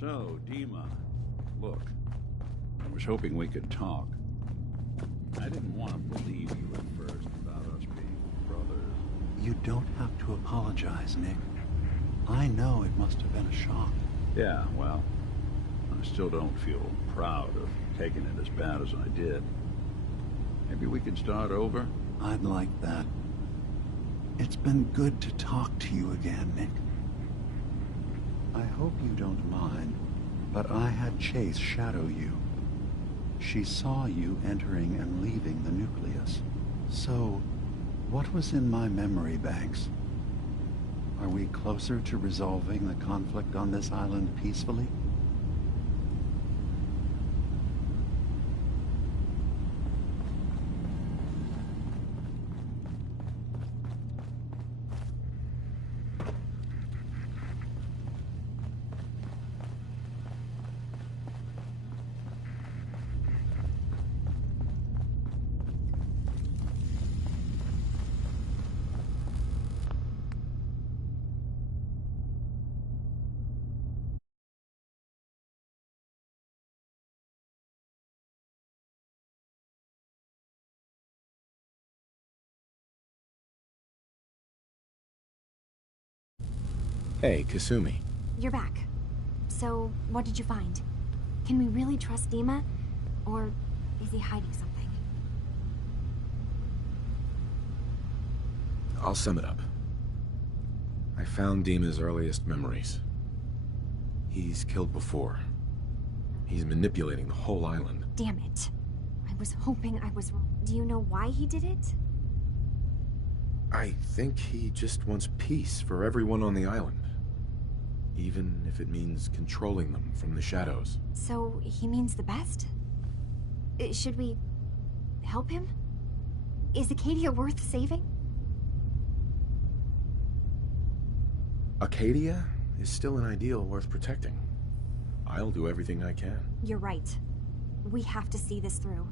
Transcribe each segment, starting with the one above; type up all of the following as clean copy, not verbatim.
So, Dima, look, I was hoping we could talk. I didn't want to believe you at first about us being brothers. You don't have to apologize, Nick. I know it must have been a shock. Yeah, well, I still don't feel proud of taking it as bad as I did. Maybe we could start over? I'd like that. It's been good to talk to you again, Nick. I hope you don't mind, but I had Chase shadow you. She saw you entering and leaving the nucleus. So, what was in my memory banks? Are we closer to resolving the conflict on this island peacefully? Hey, Kasumi. You're back. So, what did you find? Can we really trust Dima? Or is he hiding something? I'll sum it up. I found Dima's earliest memories. He's killed before. He's manipulating the whole island. Damn it. I was hoping I was wrong. Do you know why he did it? I think he just wants peace for everyone on the island. Even if it means controlling them from the shadows. So, he means the best? Should we help him? Is Acadia worth saving? Acadia is still an ideal worth protecting. I'll do everything I can. You're right. We have to see this through.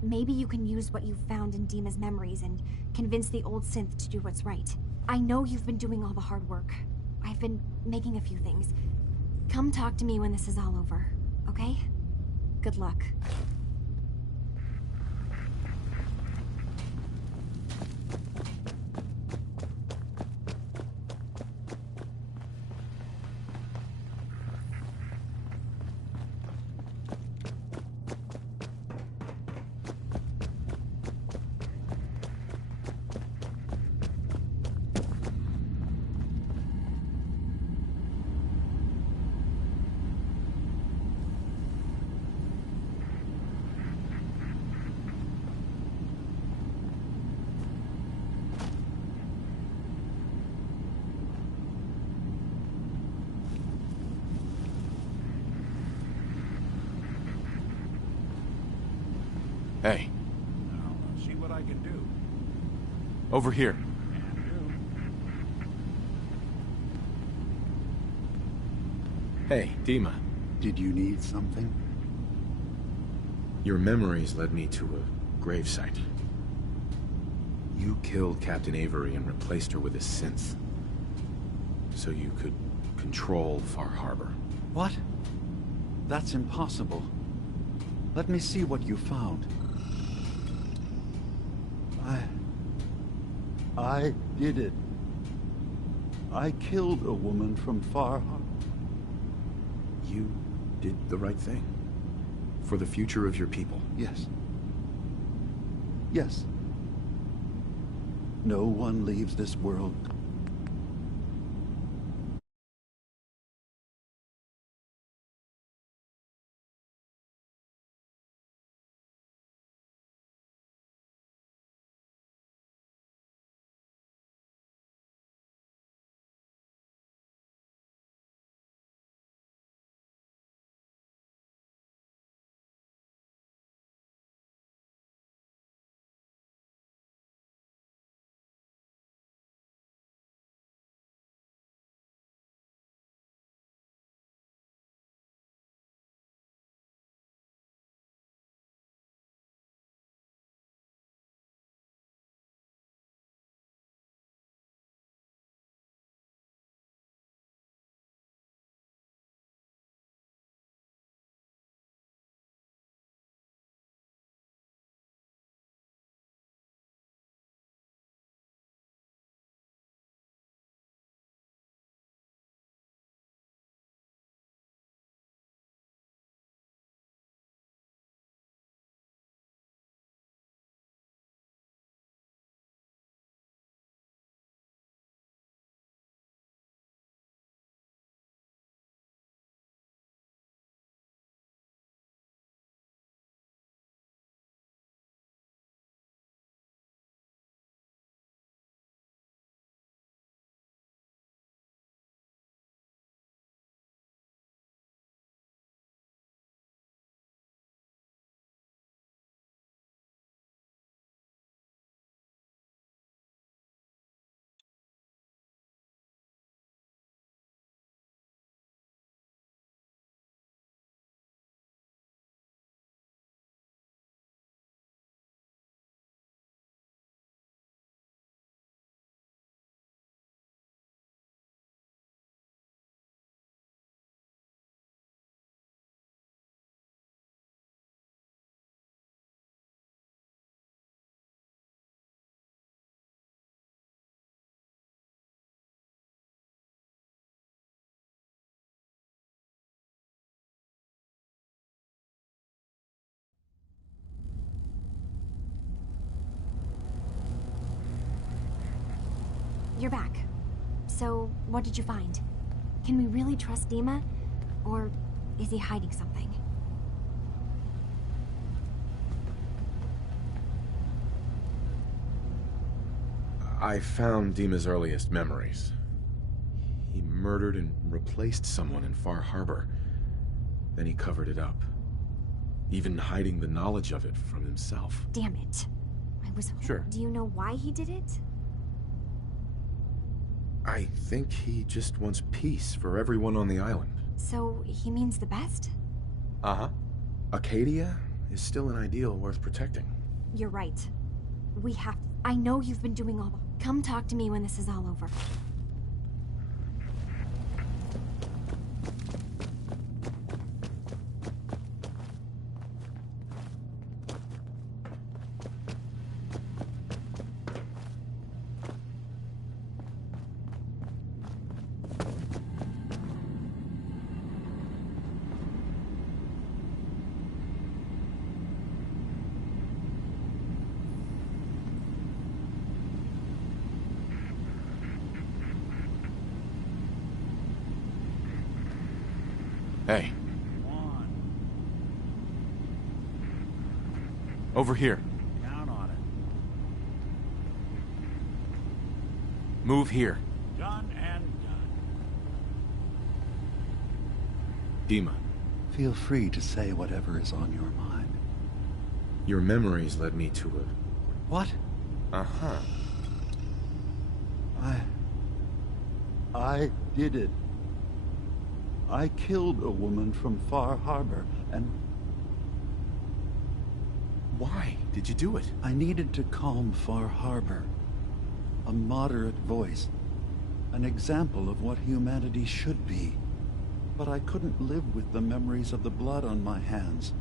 Maybe you can use what you found in Dima's memories and convince the old synth to do what's right. I know you've been doing all the hard work. I've been making a few things. Come talk to me when this is all over, okay? Good luck. Hey, I'll see what I can do. over here. Hey, Dima. Did you need something? Your memories led me to a gravesite. You killed Captain Avery and replaced her with a synth. So you could control Far Harbor. What? That's impossible. Let me see what you found. I did it. I killed a woman from Far Harbor. You did the right thing. For the future of your people. Yes. Yes. No one leaves this world you're back. So, what did you find? Can we really trust Dima? Or is he hiding something? I found Dima's earliest memories. He murdered and replaced someone in Far Harbor. Then he covered it up, even hiding the knowledge of it from himself. Damn it. I was... Sure. Do you know why he did it? I think he just wants peace for everyone on the island. So, he means the best? Uh-huh. Acadia is still an ideal worth protecting. You're right. We have... I know you've been doing all the... Come talk to me when this is all over. Hey. Come on. Over here. Count on it. Move here. Done and done. Dima, Feel free to say whatever is on your mind. your memories led me to a... What? Uh-huh. I did it. I killed a woman from Far Harbor, and Why did you do it? I needed to calm Far Harbor. A moderate voice. An example of what humanity should be. But I couldn't live with the memories of the blood on my hands.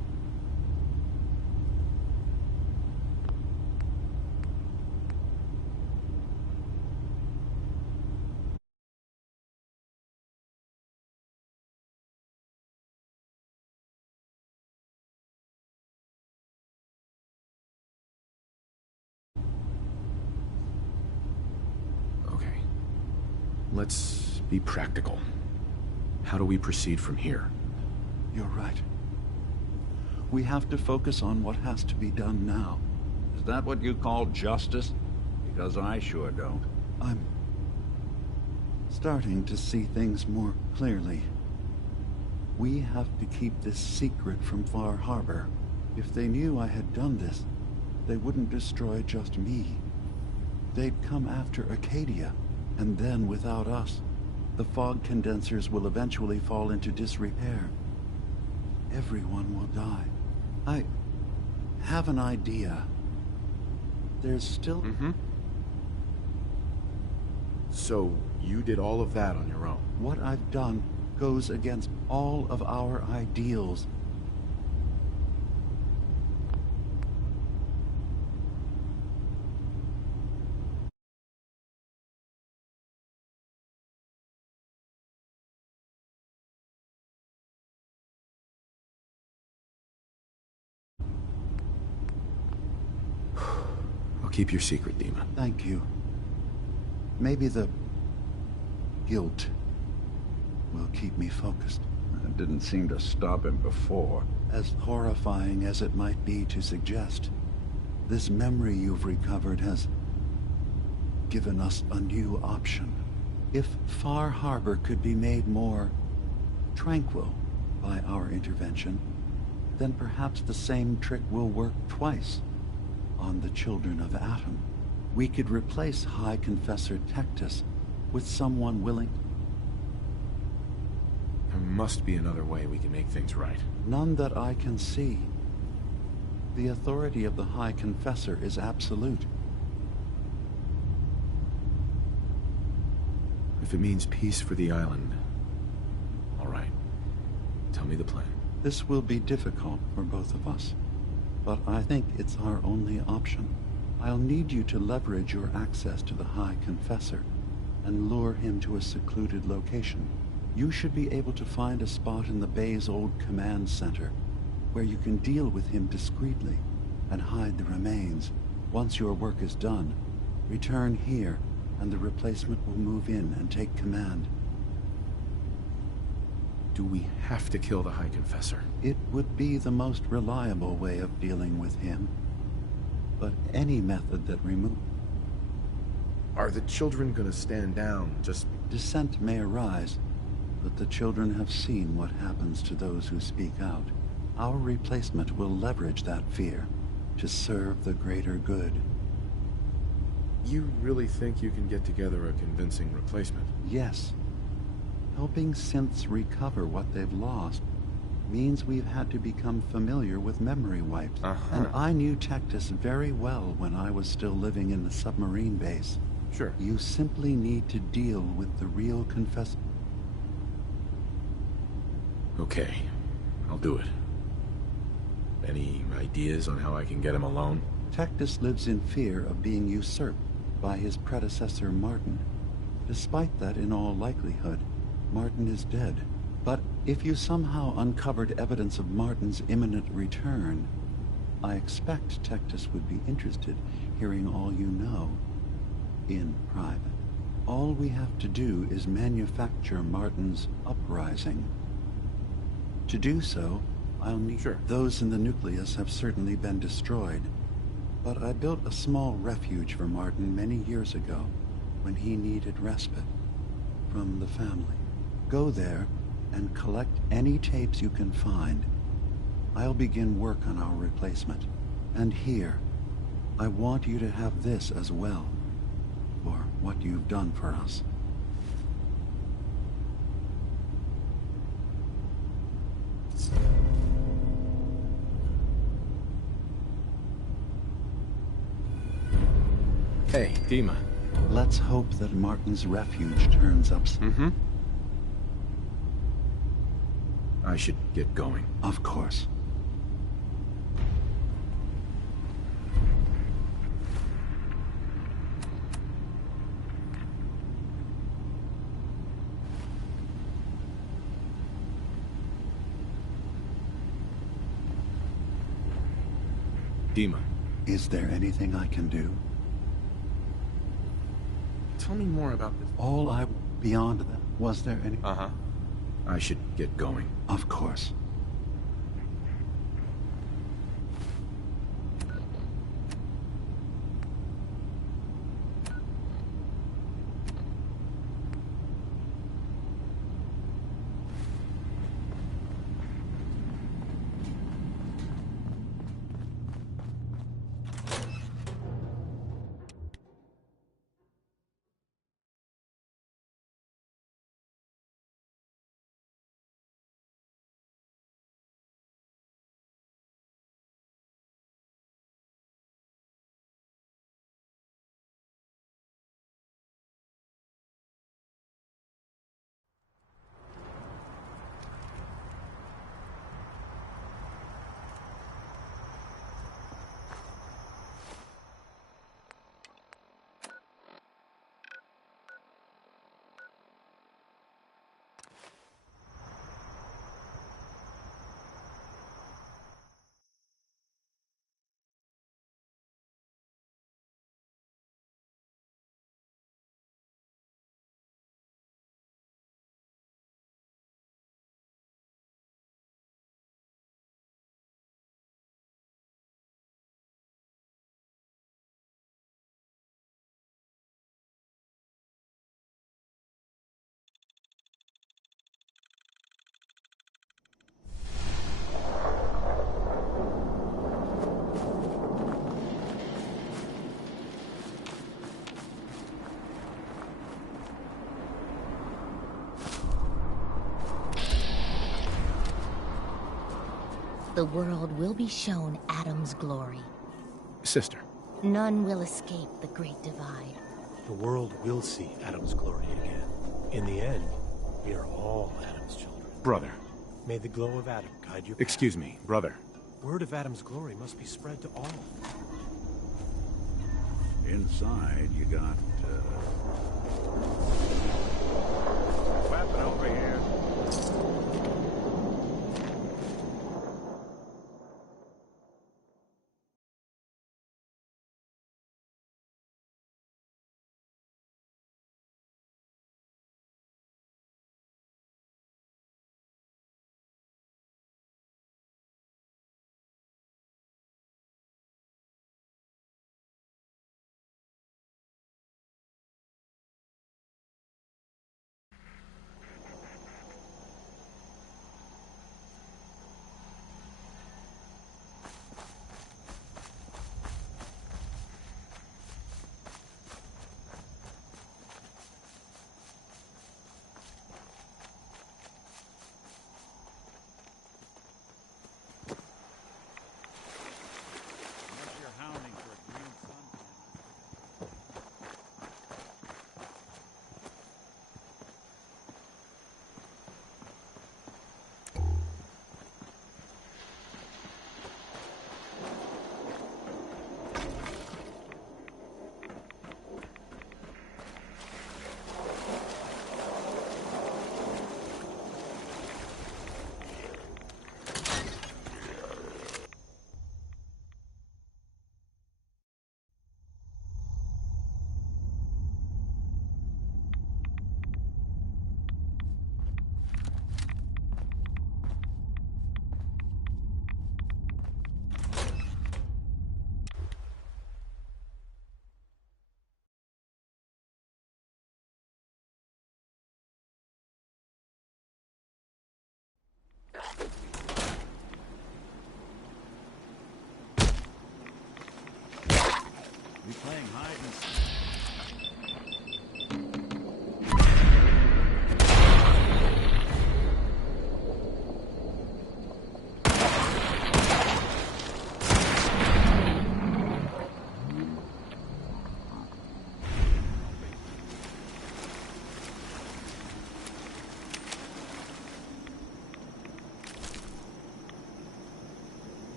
Okay. Let's be practical. How do we proceed from here? You're right. We have to focus on what has to be done now. Is that what you call justice? Because I sure don't. I'm starting to see things more clearly. We have to keep this secret from Far Harbor. If they knew I had done this, they wouldn't destroy just me. They'd come after Acadia, and then without us, the fog condensers will eventually fall into disrepair. Everyone will die. I have an idea. There's still... Mm-hmm. So, you did all of that on your own? What I've done goes against all of our ideals. I'll keep your secret, Dima. Thank you. Maybe the guilt will keep me focused. That didn't seem to stop him before. As horrifying as it might be to suggest, this memory you've recovered has given us a new option. If Far Harbor could be made more tranquil by our intervention, then perhaps the same trick will work twice on the children of Atom. We could replace High Confessor Tectus with someone willing... There must be another way we can make things right. None that I can see. The authority of the High Confessor is absolute. If it means peace for the island, all right. Tell me the plan. This will be difficult for both of us, but I think it's our only option. I'll need you to leverage your access to the High Confessor and lure him to a secluded location. You should be able to find a spot in the Bay's old command center where you can deal with him discreetly and hide the remains. Once your work is done, return here and the replacement will move in and take command. Do we have to kill the High Confessor? It would be the most reliable way of dealing with him. But any method that removes Are the children gonna stand down? Just... dissent may arise, but the children have seen what happens to those who speak out. Our replacement will leverage that fear to serve the greater good. You really think you can get together a convincing replacement? Yes. Helping synths recover what they've lost means we've had to become familiar with memory wipes. And I knew Tectus very well when I was still living in the submarine base. Sure. You simply need to deal with the real confessor. Okay, I'll do it. Any ideas on how I can get him alone? Tectus lives in fear of being usurped by his predecessor Martin. Despite that, in all likelihood, Martin is dead. But if you somehow uncovered evidence of Martin's imminent return, I expect Tectus would be interested hearing all you know in private. All we have to do is manufacture Martin's uprising. To do so, I'll need... Sure. Those in the nucleus have certainly been destroyed. But I built a small refuge for Martin many years ago, when he needed respite from the family. Go there and collect any tapes you can find. I'll begin work on our replacement. And here, I want you to have this as well, for what you've done for us. Hey, Dima. Let's hope that Martin's refuge turns up. I should get going. Of course. Dima. Is there anything I can do? Tell me more about this. Beyond that, was there any? I should get going. Of course. The world will be shown Adam's glory. Sister. None will escape the Great Divide. The world will see Adam's glory again. In the end, we are all Adam's children. Brother. May the glow of Adam guide your path. Excuse me, brother. Word of Adam's glory must be spread to all. Inside, you got, weapon over here.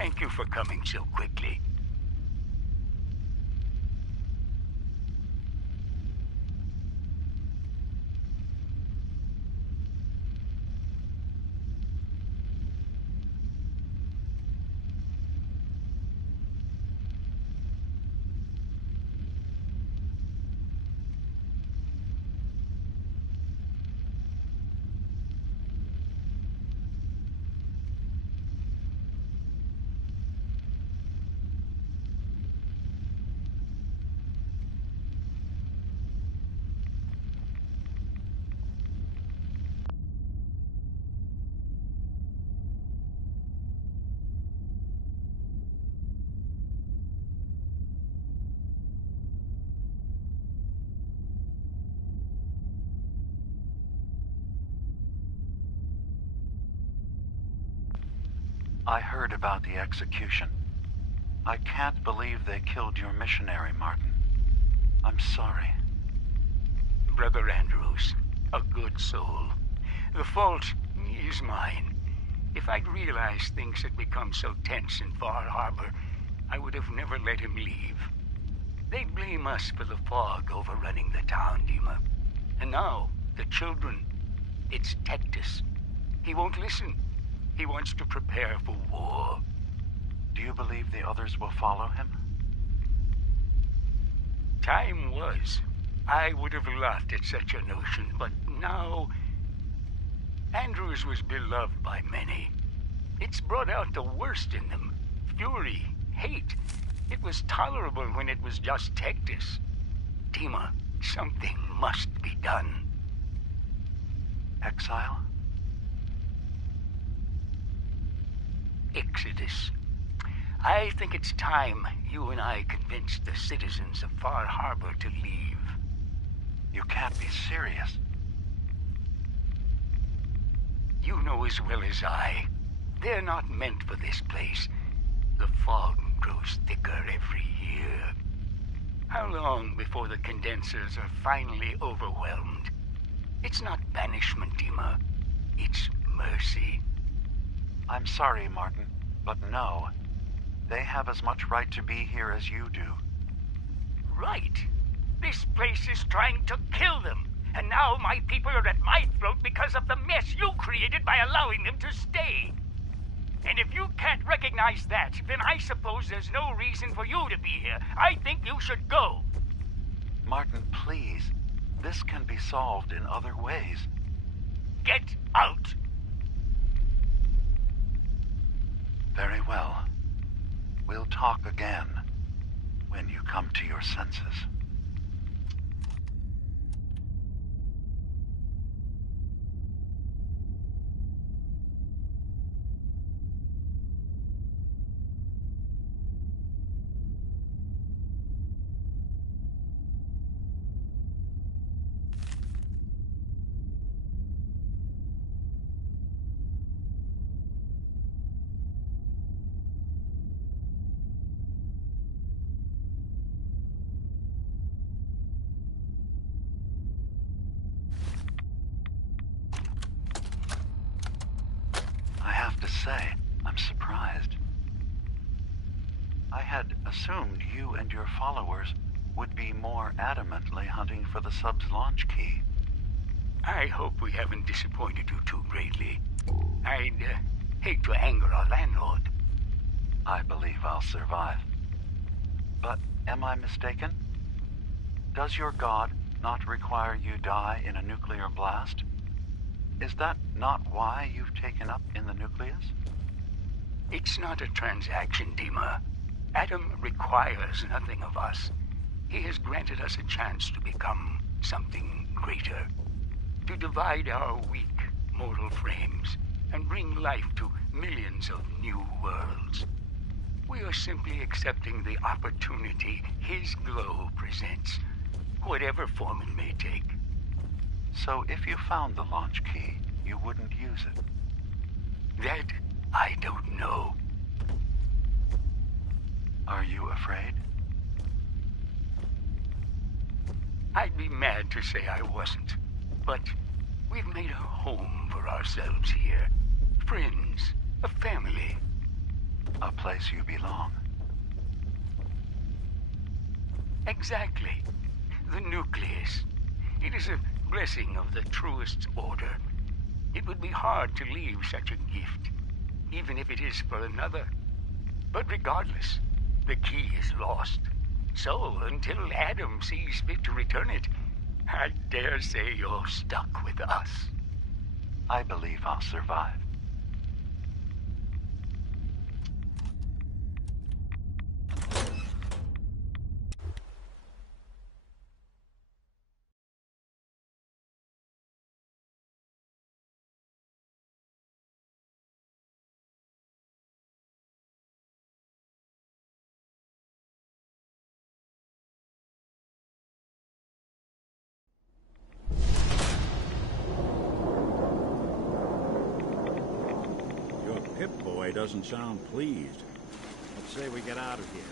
Thank you for coming so quickly. I heard about the execution. I can't believe they killed your missionary, Martin. I'm sorry. Brother Andrews, a good soul. The fault is mine. If I'd realized things had become so tense in Far Harbor, I would have never let him leave. They'd blame us for the fog overrunning the town, Dima. And now, the children. It's Tectus. He won't listen. He wants to prepare for war. Do you believe the others will follow him? Time was. I would have laughed at such a notion, but now... Andrews was beloved by many. It's brought out the worst in them. Fury, hate. It was tolerable when it was just Tectus. Dima, something must be done. Exile? Exodus. I think it's time you and I convinced the citizens of Far Harbor to leave. You can't be serious. You know as well as I. They're not meant for this place. The fog grows thicker every year. How long before the condensers are finally overwhelmed? It's not banishment, Dima. It's mercy. I'm sorry, Martin, but no. They have as much right to be here as you do. Right. This place is trying to kill them. And now my people are at my throat because of the mess you created by allowing them to stay. And if you can't recognize that, then I suppose there's no reason for you to be here. I think you should go. Martin, please. This can be solved in other ways. Get out! Very well. We'll talk again when you come to your senses. say, I'm surprised. I had assumed you and your followers would be more adamantly hunting for the sub's launch key. I hope we haven't disappointed you too greatly. I'd hate to anger our landlord. I believe I'll survive. But am I mistaken? Does your god not require you die in a nuclear blast? Is that not why you've taken up in the nucleus? It's not a transaction, Dima. Adam requires nothing of us. He has granted us a chance to become something greater. To divide our weak, mortal frames and bring life to millions of new worlds. We are simply accepting the opportunity his glow presents, whatever form it may take. So if you found the launch key, you wouldn't use it? That I don't know. Are you afraid? I'd be mad to say I wasn't, but we've made a home for ourselves here. Friends, a family. A place you belong. Exactly. The nucleus. It is a blessing of the truest order. It would be hard to leave such a gift, even if it is for another. But regardless, the key is lost. So, until Adam sees fit to return it, I dare say you're stuck with us. I believe I'll survive. Your Pip-Boy doesn't sound pleased. Let's say we get out of here.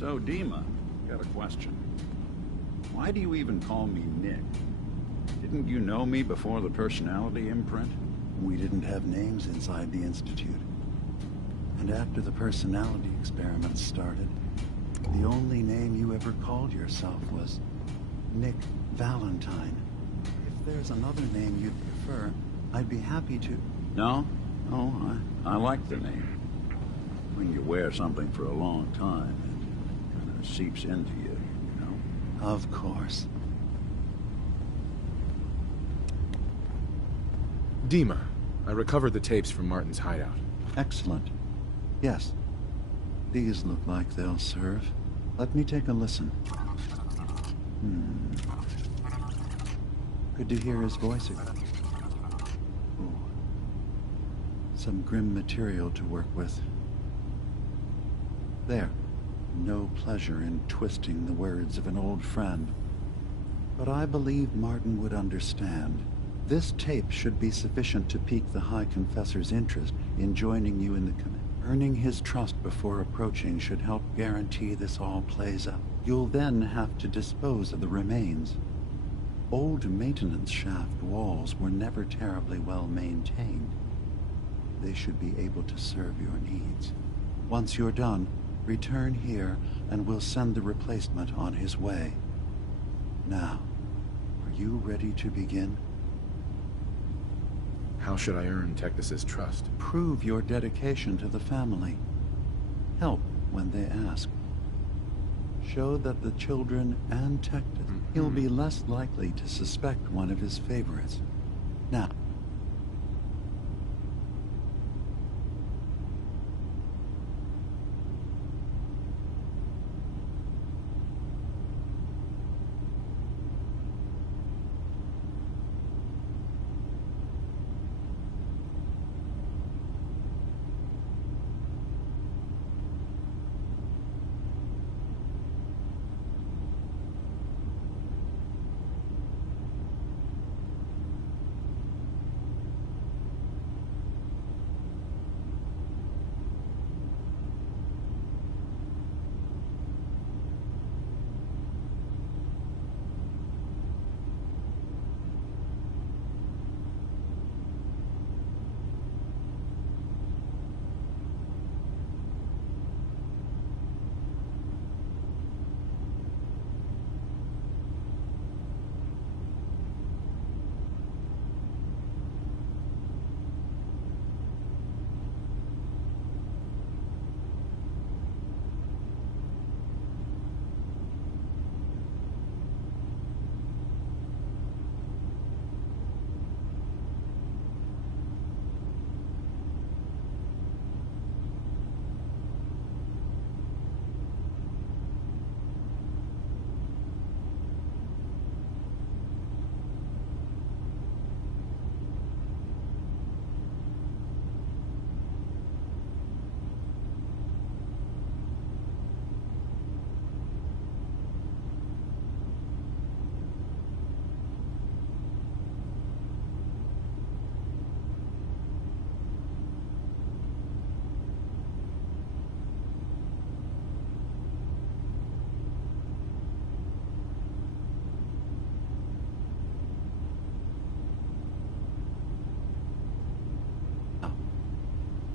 So, Dima, got a question. Why do you even call me Nick? Didn't you know me before the personality imprint? We didn't have names inside the Institute. And after the personality experiments started, the only name you ever called yourself was Nick Valentine. If there's another name you'd prefer, I'd be happy to... No? Oh, I like the name. When you wear something for a long time, it kind of seeps into you, you know? Of course. Dima, I recovered the tapes from Martin's hideout. Excellent. Yes. These look like they'll serve. Let me take a listen. Good to hear his voice again. Ooh. Some grim material to work with. There. No pleasure in twisting the words of an old friend. But I believe Martin would understand. This tape should be sufficient to pique the High Confessor's interest in joining you in the command. Earning his trust before approaching should help guarantee this all plays out. You'll then have to dispose of the remains. Old maintenance shaft walls were never terribly well maintained. They should be able to serve your needs. Once you're done, return here and we'll send the replacement on his way. Now, are you ready to begin? How should I earn Tectus's trust? Prove your dedication to the family. Help when they ask. Show that the children and Tectus, he'll be less likely to suspect one of his favorites. Now,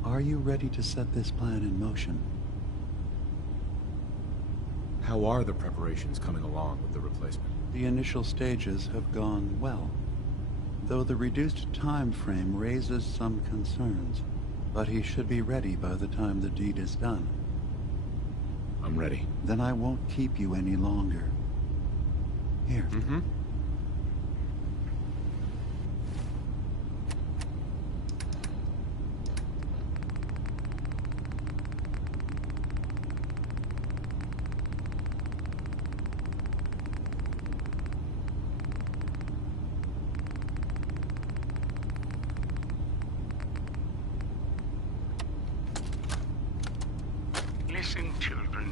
are you ready to set this plan in motion? How are the preparations coming along with the replacement? The initial stages have gone well, though the reduced time frame raises some concerns. But he should be ready by the time the deed is done. I'm ready. Then I won't keep you any longer. Here. Listen, children.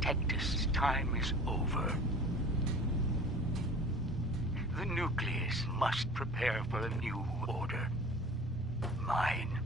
Tectus' time is over. The nucleus must prepare for a new order. mine.